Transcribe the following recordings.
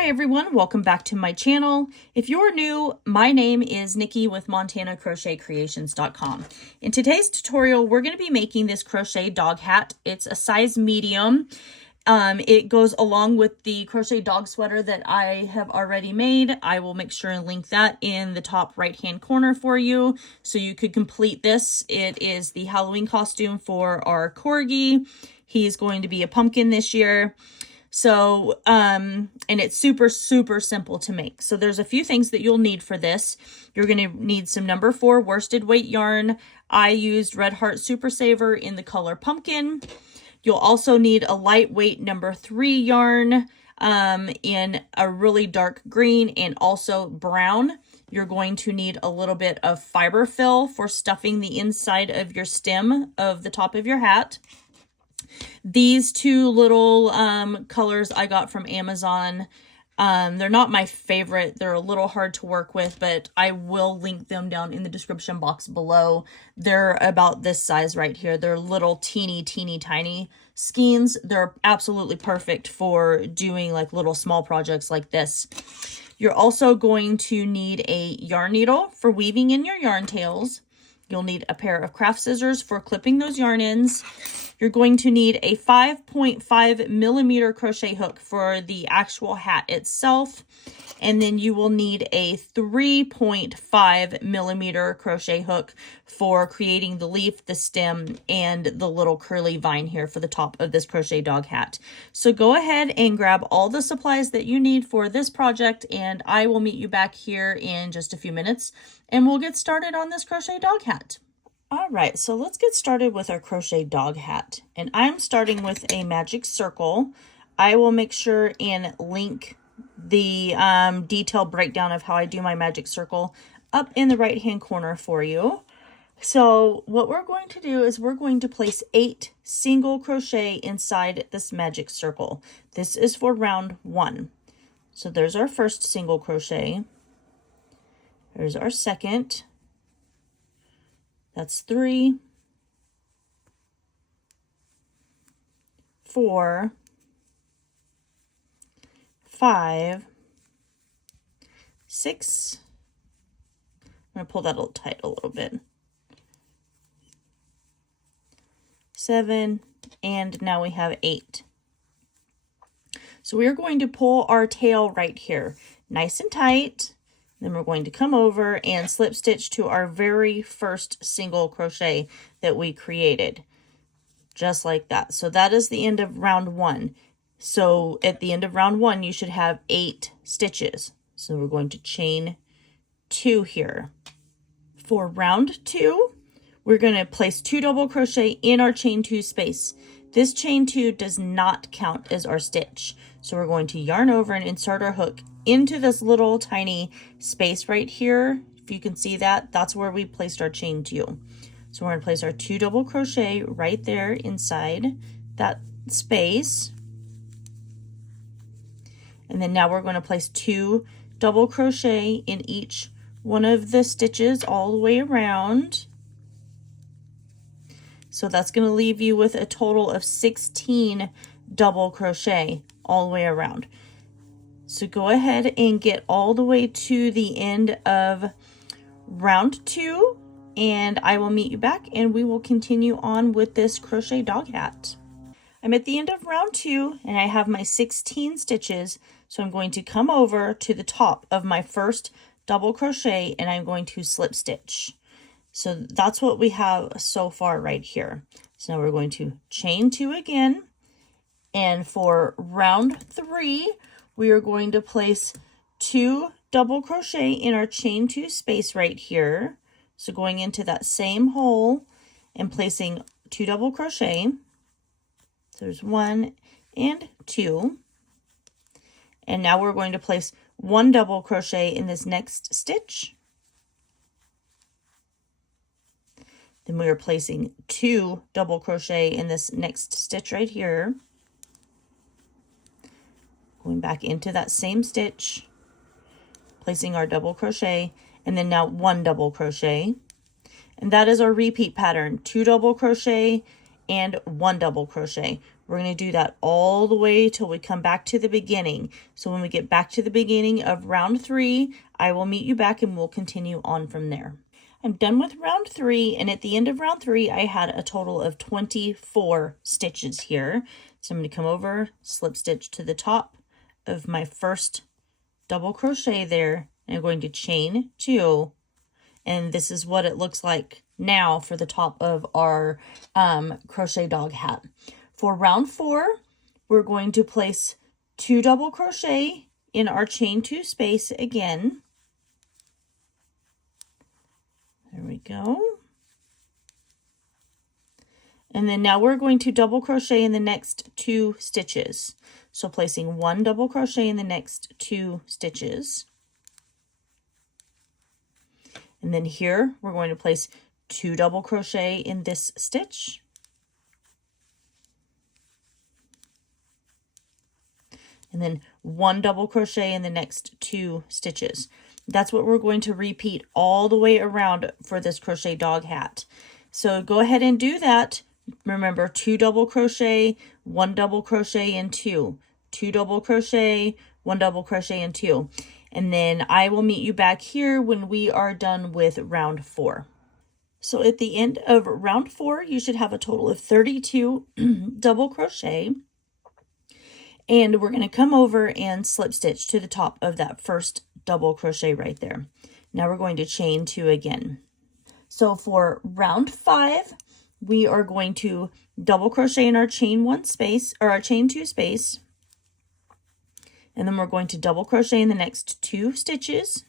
Hi everyone, welcome back to my channel. If you're new, my name is Nikki with MontanaCrochetCreations.com. In today's tutorial, we're going to be making this crochet dog hat. It's a size medium. It goes along with the crochet dog sweater that I have already made. I will make sure and link that in the top right hand corner for you so you could complete this. It is the Halloween costume for our corgi. He's going to be a pumpkin this year. So, and it's super simple to make. So there's a few things that you'll need for this. You're going to need some number 4 worsted weight yarn. I used Red Heart Super Saver in the color pumpkin. You'll also need a lightweight number 3 yarn, in a really dark green and also brown. You're going to need a little bit of fiber fill for stuffing the inside of your stem of the top of your hat. These two little colors I got from Amazon. They're not my favorite. They're a little hard to work with, but I will link them down in the description box below. They're about this size right here. They're little teeny tiny skeins. They're absolutely perfect for doing like little small projects like this. You're also going to need a yarn needle for weaving in your yarn tails. You'll need a pair of craft scissors for clipping those yarn ends. You're going to need a 5.5 millimeter crochet hook for the actual hat itself. And then you will need a 3.5 millimeter crochet hook for creating the leaf, the stem, and the little curly vine here for the top of this crochet dog hat. So go ahead and grab all the supplies that you need for this project, and I will meet you back here in just a few minutes, and we'll get started on this crochet dog hat. All right, so let's get started with our crochet dog hat. And I'm starting with a magic circle. I will make sure and link the detailed breakdown of how I do my magic circle up in the right hand corner for you. So what we're going to do is we're going to place 8 single crochet inside this magic circle. This is for round 1. So there's our first single crochet. There's our second. That's 3, 4, 5, 6. I'm going to pull that a little tight a little bit. 7, and now we have 8. So we are going to pull our tail right here, nice and tight. Then we're going to come over and slip stitch to our very first single crochet that we created. Just like that. So that is the end of round 1. So at the end of round 1, you should have 8 stitches. So we're going to chain 2 here. For round 2, we're going to place 2 double crochet in our chain 2 space. This chain 2 does not count as our stitch. So we're going to yarn over and insert our hook into this little tiny space right here. If you can see that, that's where we placed our chain 2. So we're going to place our 2 double crochet right there inside that space. And then now we're going to place 2 double crochet in each one of the stitches all the way around. So that's going to leave you with a total of 16 double crochet all the way around. So go ahead and get all the way to the end of round 2, and I will meet you back and we will continue on with this crochet dog hat. I'm at the end of round 2 and I have my 16 stitches. So I'm going to come over to the top of my first double crochet and I'm going to slip stitch. So that's what we have so far right here. So now we're going to chain 2 again. And for round 3, we are going to place 2 double crochet in our chain 2 space right here. So going into that same hole and placing 2 double crochet. So there's 1 and 2. And now we're going to place 1 double crochet in this next stitch. Then we are placing 2 double crochet in this next stitch right here. Going back into that same stitch, placing our double crochet, and then now 1 double crochet. And that is our repeat pattern, 2 double crochet and 1 double crochet. We're going to do that all the way till we come back to the beginning. So when we get back to the beginning of round 3, I will meet you back and we'll continue on from there. I'm done with round 3, and at the end of round 3, I had a total of 24 stitches here. So I'm going to come over, slip stitch to the top of my first double crochet there, and I'm going to chain 2, and this is what it looks like now for the top of our crochet dog hat. For round 4, we're going to place 2 double crochet in our chain 2 space again. There we go. And then now we're going to double crochet in the next 2 stitches. So placing 1 double crochet in the next 2 stitches. And then here we're going to place 2 double crochet in this stitch. And then 1 double crochet in the next 2 stitches. That's what we're going to repeat all the way around for this crochet dog hat. So go ahead and do that. Remember, 2 double crochet, 1 double crochet, and 2. 2 double crochet, 1 double crochet, and 2. And then I will meet you back here when we are done with round 4. So at the end of round 4, you should have a total of 32 double crochet. And we're going to come over and slip stitch to the top of that first double crochet right there. Now we're going to chain 2 again. So for round 5, we are going to double crochet in our chain 1 space, or our chain 2 space. And then we're going to double crochet in the next 2 stitches.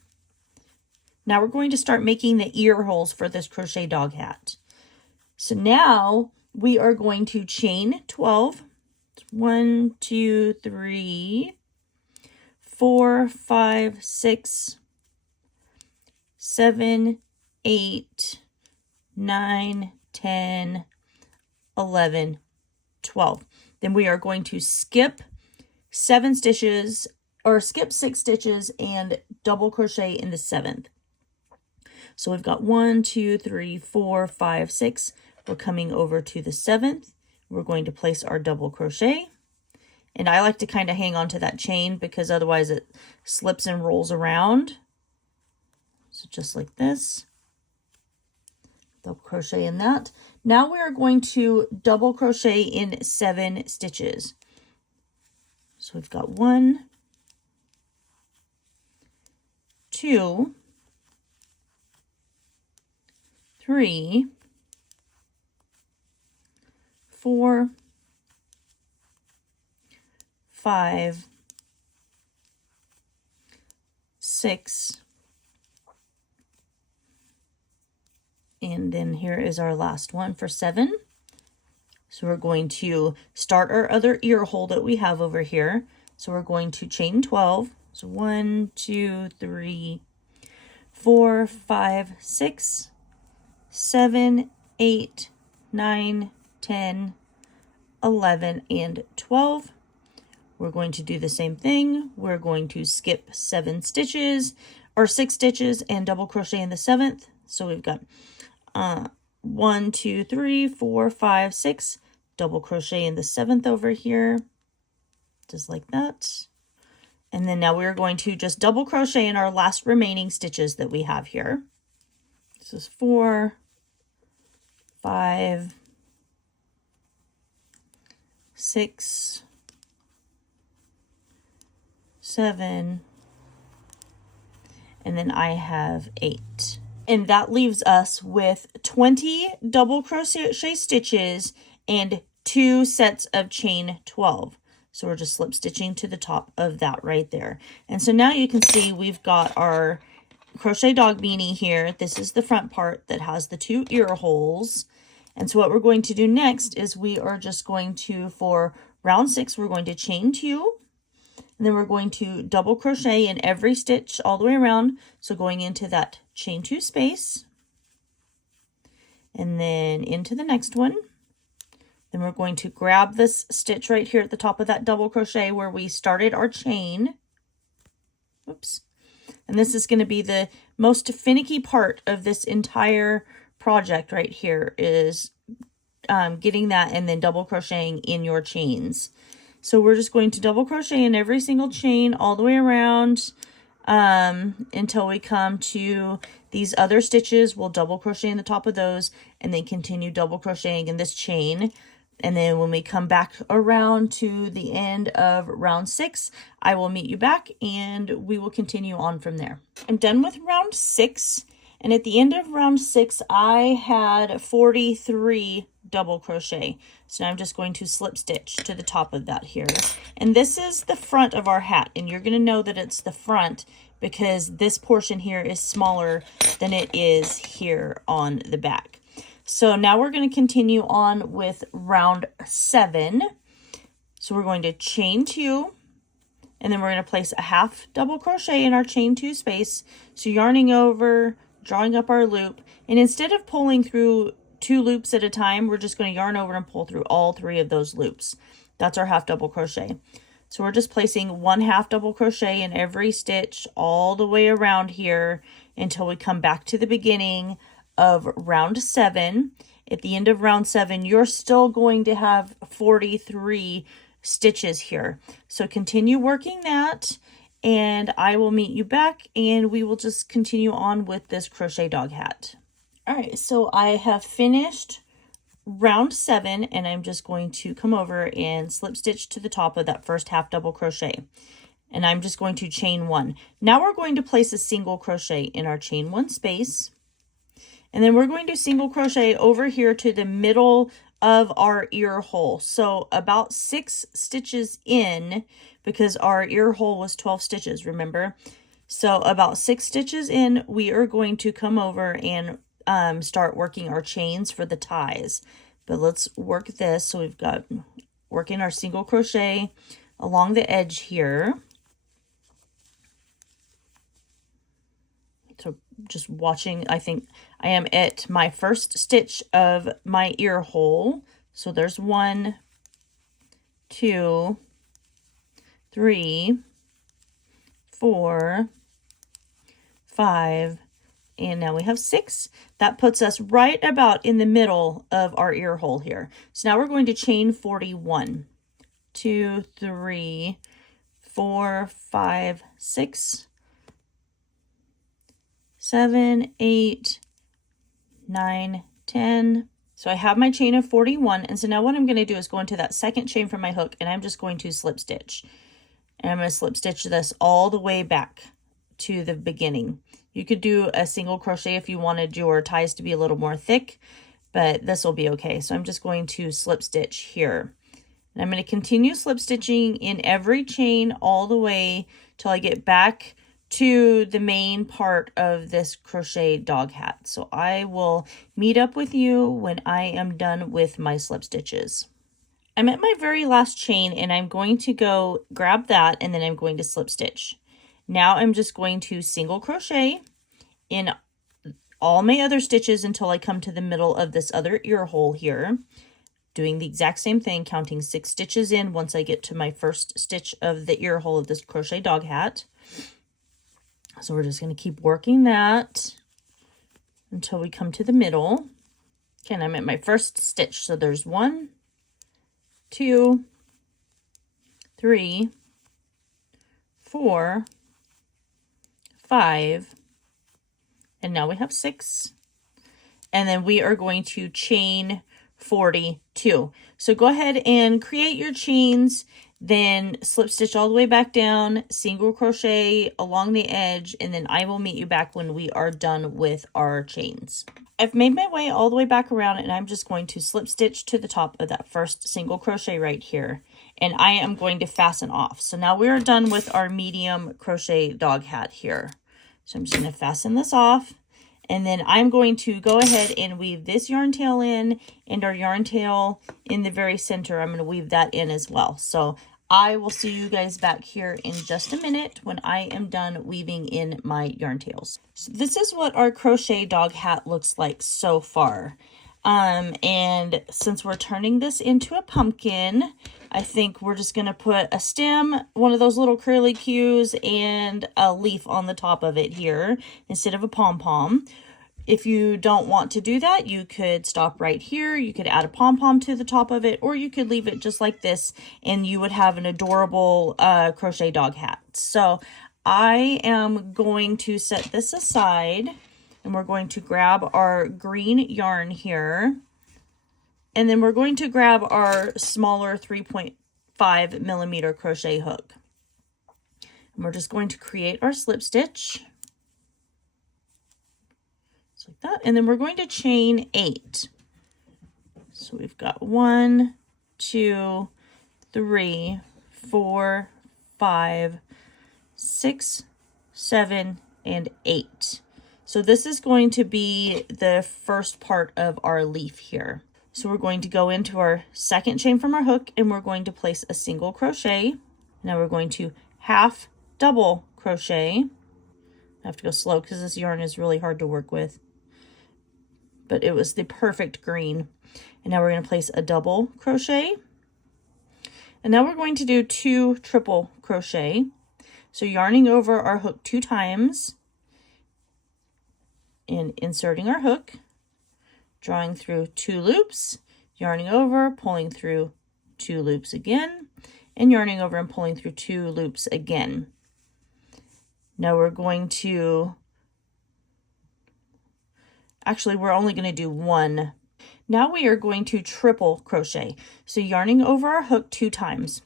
Now we're going to start making the ear holes for this crochet dog hat. So now we are going to chain 12. 1, 2, 3, 4, 5, 6, 7, 8, 9, 10, 11, 12. Then we are going to skip 7 stitches, or skip 6 stitches and double crochet in the 7th. So we've got 1, 2, 3, 4, 5, 6. We're coming over to the 7th. We're going to place our double crochet. And I like to kind of hang on to that chain because otherwise it slips and rolls around. So just like this. Double crochet in that. Now we are going to double crochet in 7 stitches. So we've got 1, 2, 3, 4, 5, 6, and then here is our last one for 7. So we're going to start our other ear hole that we have over here. So we're going to chain 12. So 1, 2, 3, 4, 5, 6, 7, 8, 9, 10, 11, and 12. We're going to do the same thing. We're going to skip 7 stitches, or 6 stitches, and double crochet in the 7th. So we've got 1, 2, 3, 4, 5, 6, double crochet in the 7th over here, just like that. And then now we're going to just double crochet in our last remaining stitches that we have here. This is 4, 5, 6, 7, and then I have 8. And that leaves us with 20 double crochet stitches and 2 sets of chain 12. So we're just slip stitching to the top of that right there. And so now you can see we've got our crochet dog beanie here. This is the front part that has the 2 ear holes. And so what we're going to do next is we are just going to, for round 6, we're going to chain 2. And then we're going to double crochet in every stitch all the way around. So going into that chain 2 space. And then into the next one. Then we're going to grab this stitch right here at the top of that double crochet where we started our chain. Oops. And this is going to be the most finicky part of this entire project right here, is getting that and then double crocheting in your chains. So we're just going to double crochet in every single chain all the way around until we come to these other stitches. We'll double crochet in the top of those and then continue double crocheting in this chain. And then when we come back around to the end of round 6, I will meet you back and we will continue on from there. I'm done with round 6. And at the end of round 6, I had 43 double crochet. So now I'm just going to slip stitch to the top of that here. And this is the front of our hat. And you're going to know that it's the front because this portion here is smaller than it is here on the back. So now we're going to continue on with round 7. So we're going to chain 2. And then we're going to place a half double crochet in our chain 2 space. So yarning over, drawing up our loop, and instead of pulling through 2 loops at a time, we're just going to yarn over and pull through all 3 of those loops. That's our half double crochet. So we're just placing 1 half double crochet in every stitch all the way around here until we come back to the beginning of round 7. At the end of round 7, you're still going to have 43 stitches here. So continue working that, and I will meet you back and we will just continue on with this crochet dog hat. All right, so I have finished round 7 and I'm just going to come over and slip stitch to the top of that first half double crochet. And I'm just going to chain 1. Now we're going to place a single crochet in our chain 1 space. And then we're going to single crochet over here to the middle of our ear hole. So about 6 stitches in, because our ear hole was 12 stitches, remember? So about 6 stitches in, we are going to come over and start working our chains for the ties. But let's work this. So we've got working our single crochet along the edge here. So just watching, I think I am at my first stitch of my ear hole. So there's 1, 2, 3, 4, 5, and now we have 6. That puts us right about in the middle of our ear hole here. So now we're going to chain 41. 2, 3, 4, 5, 6, 7, 8, 9, 10. So I have my chain of 41. And so now what I'm going to do is go into that second chain from my hook and I'm just going to slip stitch. And I'm going to slip stitch this all the way back to the beginning. You could do a single crochet if you wanted your ties to be a little more thick, but this will be okay. So I'm just going to slip stitch here. And I'm going to continue slip stitching in every chain all the way till I get back to the main part of this crochet dog hat. So I will meet up with you when I am done with my slip stitches. I'm at my very last chain and I'm going to go grab that and then I'm going to slip stitch. Now I'm just going to single crochet in all my other stitches until I come to the middle of this other ear hole here. Doing the exact same thing, counting 6 stitches in once I get to my first stitch of the ear hole of this crochet dog hat. So we're just going to keep working that until we come to the middle. Okay, and I'm at my first stitch. So there's 1, 2, 3, 4, 5, and now we have 6. And then we are going to chain 42. So go ahead and create your chains, then slip stitch all the way back down, single crochet along the edge, and then I will meet you back when we are done with our chains. I've made my way all the way back around and I'm just going to slip stitch to the top of that first single crochet right here. And I am going to fasten off. So now we're done with our medium crochet dog hat here. So I'm just going to fasten this off. And then I'm going to go ahead and weave this yarn tail in and our yarn tail in the very center. I'm going to weave that in as well. So I will see you guys back here in just a minute when I am done weaving in my yarn tails. So this is what our crochet dog hat looks like so far. And since we're turning this into a pumpkin, I think we're just going to put a stem, one of those little curly cues, and a leaf on the top of it here instead of a pom-pom. If you don't want to do that, you could stop right here. You could add a pom-pom to the top of it, or you could leave it just like this and you would have an adorable crochet dog hat. So I am going to set this aside and we're going to grab our green yarn here. And then we're going to grab our smaller 3.5 millimeter crochet hook. And we're just going to create our slip stitch. Just like that. And then we're going to chain 8. So we've got 1, 2, 3, 4, 5, 6, 7, and 8. So this is going to be the first part of our leaf here. So we're going to go into our second chain from our hook and we're going to place a single crochet. Now we're going to half double crochet. I have to go slow because this yarn is really hard to work with, but it was the perfect green. And now we're going to place a double crochet. And now we're going to do 2 triple crochet. So yarning over our hook 2 times and inserting our hook, drawing through 2 loops, yarning over, pulling through 2 loops again, and yarning over and pulling through 2 loops again. Now we're going to, actually we're only going to do 1. Now we are going to triple crochet. So yarning over our hook 2 times,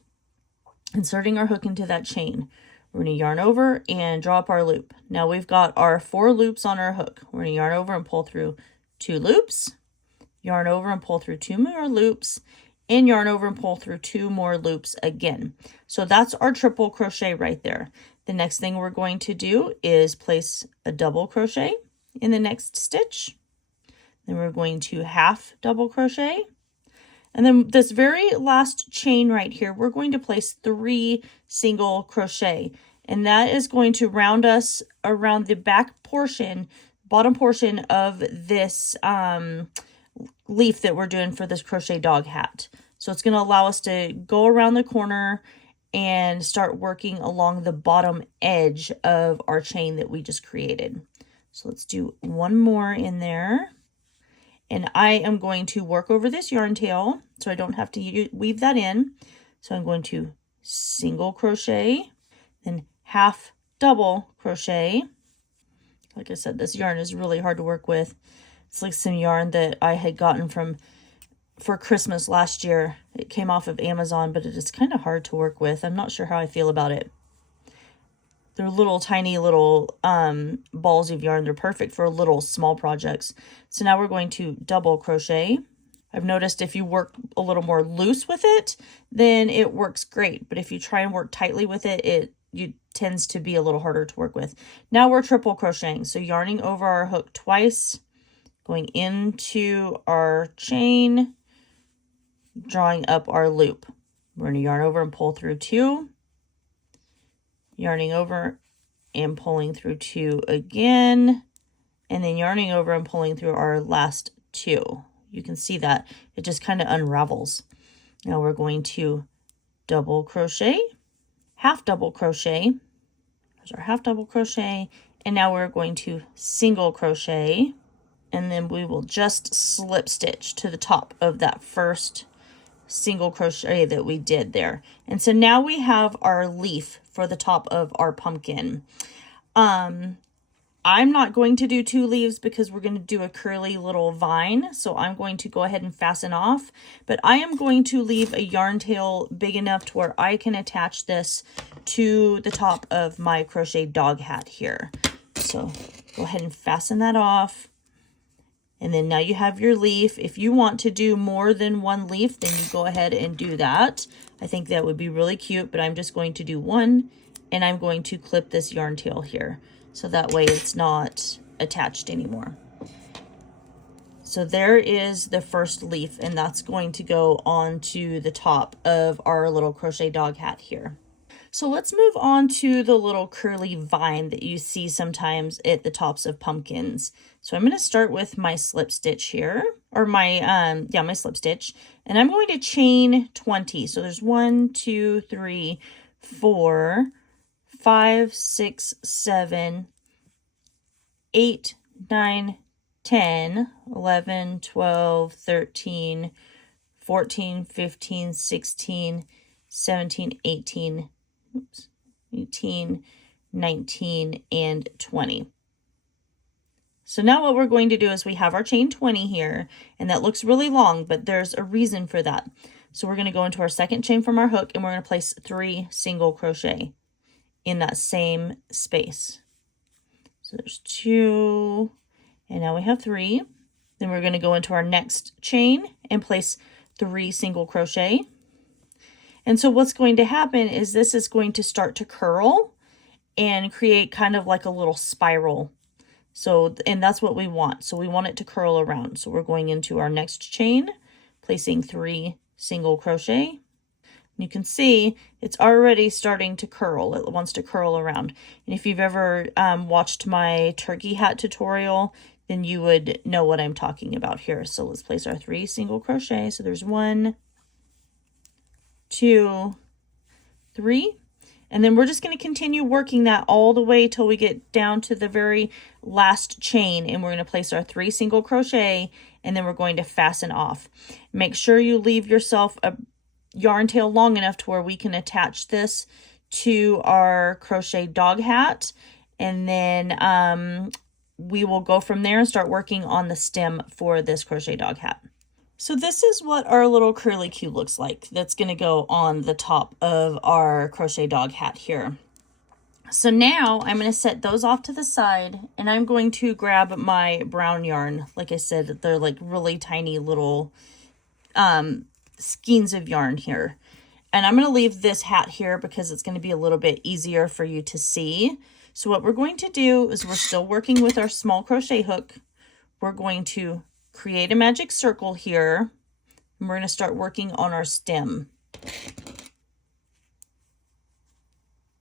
inserting our hook into that chain. We're going to yarn over and draw up our loop. Now we've got our 4 loops on our hook. We're going to yarn over and pull through 2 loops, yarn over and pull through 2 more loops, and yarn over and pull through 2 more loops again. So that's our triple crochet right there. The next thing we're going to do is place a double crochet in the next stitch. Then we're going to half double crochet. And then this very last chain right here, we're going to place 3 single crochet. And that is going to round us around the back portion, bottom portion of this leaf that we're doing for this crochet dog hat. So it's going to allow us to go around the corner and start working along the bottom edge of our chain that we just created. So let's do 1 more in there. And I am going to work over this yarn tail so I don't have to weave that in. So I'm going to single crochet, then half double crochet. Like I said, this yarn is really hard to work with. It's like some yarn that I had gotten for Christmas last year. It came off of Amazon, but it is kind of hard to work with. I'm not sure how I feel about it. They're little tiny little balls of yarn. They're perfect for little small projects. So now we're going to double crochet. I've noticed if you work a little more loose with it, then it works great. But if you try and work tightly with it, it tends to be a little harder to work with. Now we're triple crocheting. So yarning over our hook twice, going into our chain, drawing up our loop. We're going to yarn over and pull through 2. Yarning over and pulling through 2 again, and then yarning over and pulling through our last 2. You can see that it just kind of unravels. Now we're going to double crochet, half double crochet. There's our half double crochet, and now we're going to single crochet, and then we will just slip stitch to the top of that first single crochet that we did there. And so now we have our leaf for the top of our pumpkin. I'm not going to do 2 leaves because we're going to do a curly little vine. So I'm going to go ahead and fasten off, but I am going to leave a yarn tail big enough to where I can attach this to the top of my crochet dog hat here. So go ahead and fasten that off. And then now you have your leaf. If you want to do more than 1 leaf, then you go ahead and do that. I think that would be really cute, but I'm just going to do 1, and I'm going to clip this yarn tail here. So that way it's not attached anymore. So there is the first leaf, and that's going to go onto the top of our little crochet dog hat here. So let's move on to the little curly vine that you see sometimes at the tops of pumpkins. So I'm going to start with my slip stitch here, or my slip stitch, and I'm going to chain 20. So there's 1, 2, 3, 4, 5, 6, 7, 8, 9, 10, 11, 12, 13, 14, 15, 16, 17, 18, 18, 19, and 20. So now what we're going to do is we have our chain 20 here, and that looks really long, but there's a reason for that. So we're going to go into our second chain from our hook, and we're going to place 3 single crochet in that same space. So there's 2, and now we have 3. Then we're going to go into our next chain and place 3 single crochet. And so what's going to happen is this is going to start to curl and create kind of like a little spiral. So, and that's what we want. So we want it to curl around. So we're going into our next chain, placing 3 single crochet. You can see it's already starting to curl. It wants to curl around. And if you've ever watched my turkey hat tutorial, then you would know what I'm talking about here. So let's place our 3 single crochet. So there's 1, 2, 3. And then we're just going to continue working that all the way till we get down to the very last chain, and we're going to place our 3 single crochet, and then we're going to fasten off. Make sure you leave yourself a yarn tail long enough to where we can attach this to our crochet dog hat, and then we will go from there and start working on the stem for this crochet dog hat. So this is what our little curly Q looks like. That's going to go on the top of our crochet dog hat here. So now I'm going to set those off to the side, and I'm going to grab my brown yarn. Like I said, they're like really tiny little skeins of yarn here. And I'm going to leave this hat here because it's going to be a little bit easier for you to see. So what we're going to do is we're still working with our small crochet hook. We're going to create a magic circle here, and we're going to start working on our stem.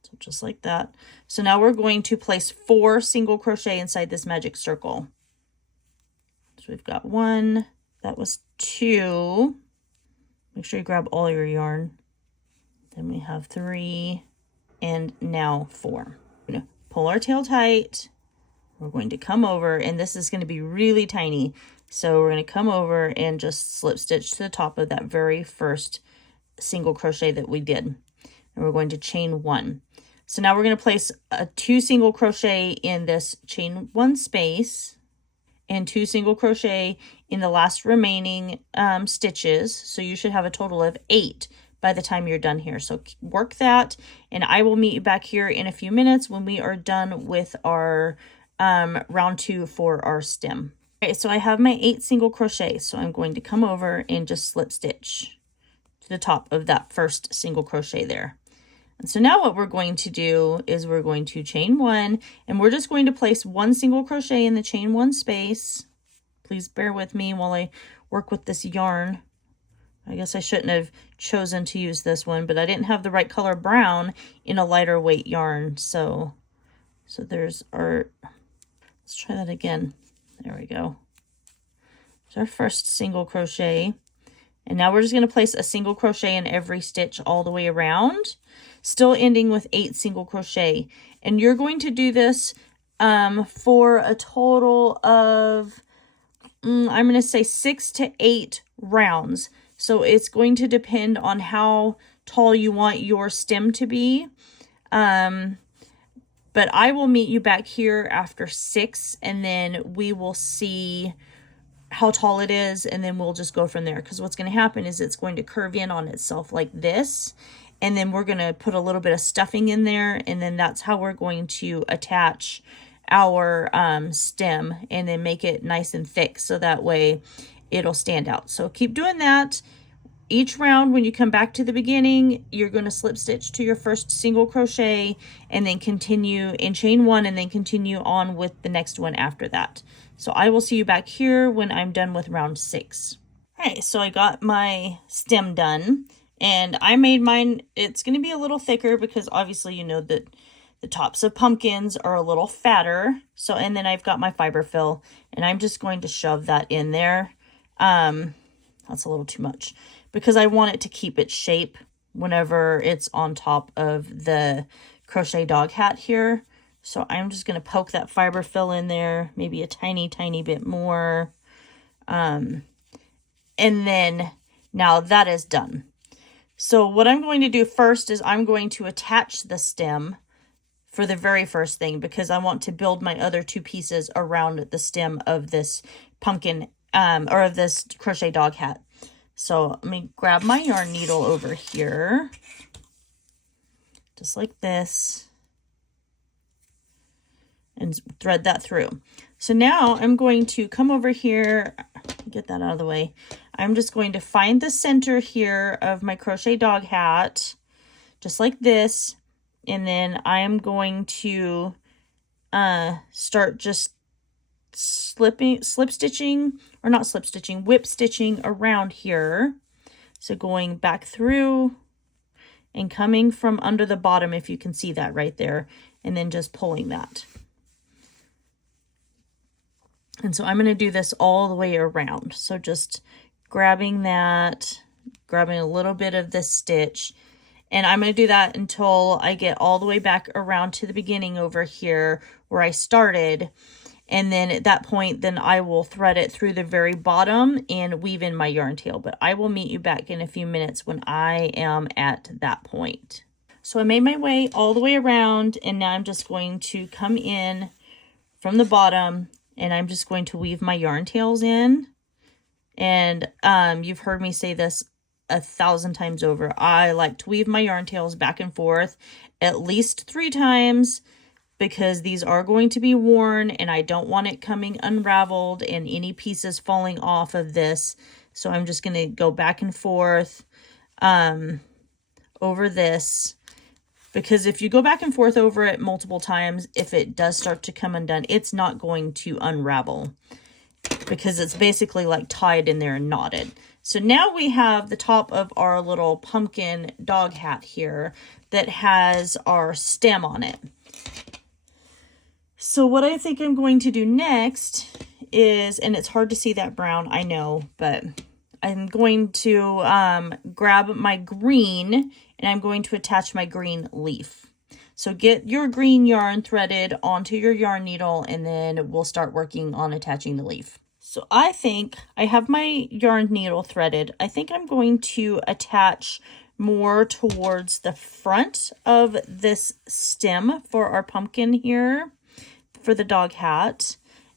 So just like that. So now we're going to place 4 single crochet inside this magic circle. So we've got 1, that was 2. Make sure you grab all your yarn. Then we have 3, and now 4. We're going to pull our tail tight. We're going to come over, and this is going to be really tiny. So we're going to come over and just slip stitch to the top of that very first single crochet that we did. And we're going to chain 1. So now we're going to place 2 single crochet in this chain 1 space, and 2 single crochet in the last remaining stitches. So you should have a total of 8 by the time you're done here. So work that, and I will meet you back here in a few minutes when we are done with our round 2 for our stem. Okay, so I have my 8 single crochet, so I'm going to come over and just slip stitch to the top of that first single crochet there. And so now what we're going to do is we're going to chain 1, and we're just going to place 1 single crochet in the chain 1 space. Please bear with me while I work with this yarn. I guess I shouldn't have chosen to use this one, but I didn't have the right color brown in a lighter weight yarn. So there's our, let's try that again. There we go. There's our first single crochet. And now we're just going to place a single crochet in every stitch all the way around, still ending with 8 single crochet. And you're going to do this for a total of, I'm going to say 6 to 8 rounds. So it's going to depend on how tall you want your stem to be. But I will meet you back here after 6, and then we will see how tall it is, and then we'll just go from there. Because what's going to happen is it's going to curve in on itself like this, and then we're going to put a little bit of stuffing in there, and then that's how we're going to attach our stem, and then make it nice and thick so that way it'll stand out. So keep doing that. Each round, when you come back to the beginning, you're going to slip stitch to your first single crochet, and then continue in chain 1, and then continue on with the next one after that. So I will see you back here when I'm done with round 6. All right, so I got my stem done, and I made mine. It's going to be a little thicker because obviously you know that the tops of pumpkins are a little fatter. So, and then I've got my fiber fill, and I'm just going to shove that in there. That's a little too much, because I want it to keep its shape whenever it's on top of the crochet dog hat here. So I'm just going to poke that fiber fill in there, maybe a tiny, tiny bit more. And then now that is done. So what I'm going to do first is I'm going to attach the stem for the very first thing, because I want to build my other two pieces around the stem of this pumpkin, or of this crochet dog hat. So let me grab my yarn needle over here, just like this, and thread that through. So now I'm going to come over here, get that out of the way. I'm just going to find the center here of my crochet dog hat, just like this. And then I'm going to start just whip stitching around here. So going back through and coming from under the bottom, if you can see that right there, and then just pulling that. And so I'm going to do this all the way around. So just grabbing that, grabbing a little bit of this stitch, and I'm going to do that until I get all the way back around to the beginning over here where I started. And then at that point, then I will thread it through the very bottom and weave in my yarn tail. But I will meet you back in a few minutes when I am at that point. So I made my way all the way around, and now I'm just going to come in from the bottom, and I'm just going to weave my yarn tails in. And you've heard me say this 1,000 times over. I like to weave my yarn tails back and forth at least 3 times, because these are going to be worn and I don't want it coming unraveled and any pieces falling off of this. So I'm just going to go back and forth over this, because if you go back and forth over it multiple times, if it does start to come undone, it's not going to unravel, because it's basically like tied in there and knotted. So now we have the top of our little pumpkin dog hat here that has our stem on it. So what I think I'm going to do next is, and it's hard to see that brown, I know, but I'm going to grab my green, and I'm going to attach my green leaf. So get your green yarn threaded onto your yarn needle, and then we'll start working on attaching the leaf. So I think I have my yarn needle threaded. I think I'm going to attach more towards the front of this stem for our pumpkin here, for the dog hat,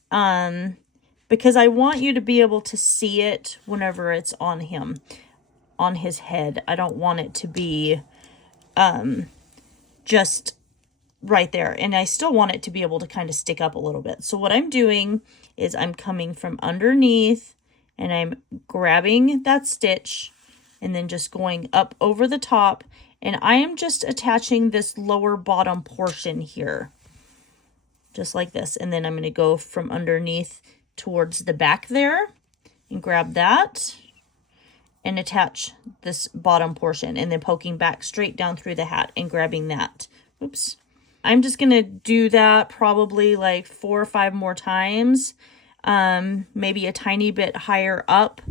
because I want you to be able to see it whenever it's on him, on his head. I don't want it to be just right there, and I still want it to be able to kind of stick up a little bit. So what I'm doing is I'm coming from underneath, and I'm grabbing that stitch and then just going up over the top, and I am just attaching this lower bottom portion here, just like this. And then I'm going to go from underneath towards the back there and grab that and attach this bottom portion, and then poking back straight down through the hat and grabbing that. Oops. I'm just going to do that probably like 4 or 5 more times, maybe a tiny bit higher up,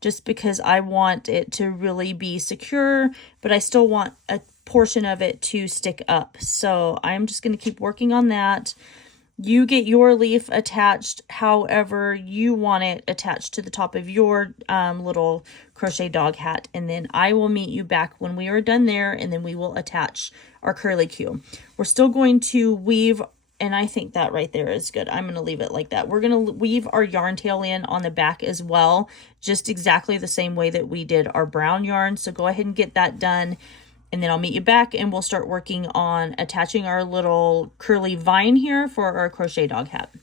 just because I want it to really be secure, but I still want a portion of it to stick up. So I'm just going to keep working on that. You get your leaf attached however you want it attached to the top of your little crochet dog hat, and then I will meet you back when we are done there, and then we will attach our curly Q. We're still going to weave, and I think that right there is good. I'm going to leave it like that. We're going to weave our yarn tail in on the back as well, just exactly the same way that we did our brown yarn. So go ahead and get that done, and then I'll meet you back, and we'll start working on attaching our little curly vine here for our crochet dog hat.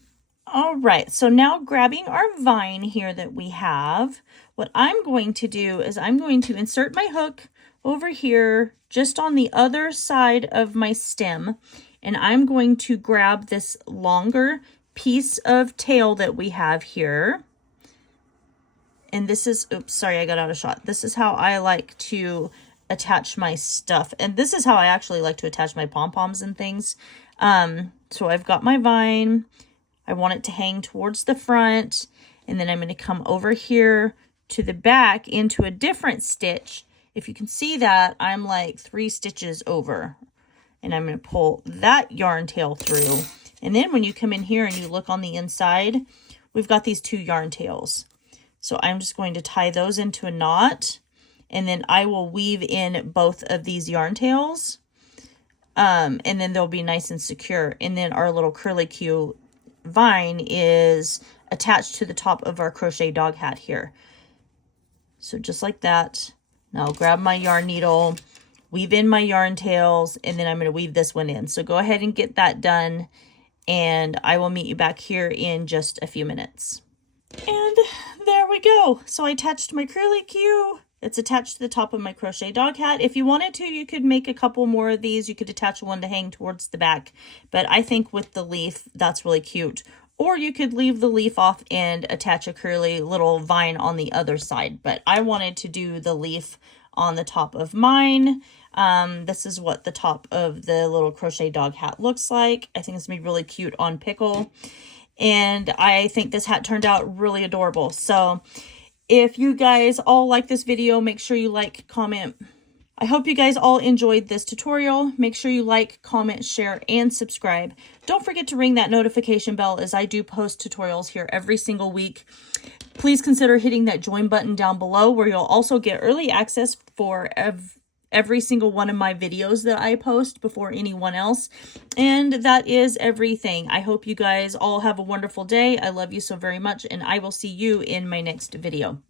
All right, so now grabbing our vine here that we have, what I'm going to do is I'm going to insert my hook over here just on the other side of my stem, and I'm going to grab this longer piece of tail that we have here. And this is, oops, sorry, I got out of shot. This is how I like to attach my stuff, and this is how I actually like to attach my pom-poms and things. So I've got my vine, I want it to hang towards the front, and then I'm going to come over here to the back into a different stitch. If you can see that, I'm like 3 stitches over, And I'm going to pull that yarn tail through. And then when you come in here and you look on the inside, we've got these 2 yarn tails. So I'm just going to tie those into a knot, and then I will weave in both of these yarn tails. And then they'll be nice and secure. And then our little curlicue vine is attached to the top of our crochet dog hat here. So just like that. Now I'll grab my yarn needle, weave in my yarn tails, and then I'm going to weave this one in. So go ahead and get that done, and I will meet you back here in just a few minutes. And there we go. So I attached my curlicue. It's attached to the top of my crochet dog hat. If you wanted to, you could make a couple more of these. You could attach one to hang towards the back, but I think with the leaf, that's really cute. Or you could leave the leaf off and attach a curly little vine on the other side. But I wanted to do the leaf on the top of mine. This is what the top of the little crochet dog hat looks like. I think it's gonna be really cute on pickle. And I think this hat turned out really adorable. So if you guys all like this video, make sure you like, comment. I hope you guys all enjoyed this tutorial. Make sure you like, comment, share, and subscribe. Don't forget to ring that notification bell as I do post tutorials here every single week. Please consider hitting that join button down below, where you'll also get early access for every single one of my videos that I post before anyone else. And that is everything. I hope you guys all have a wonderful day. I love you so very much, and I will see you in my next video.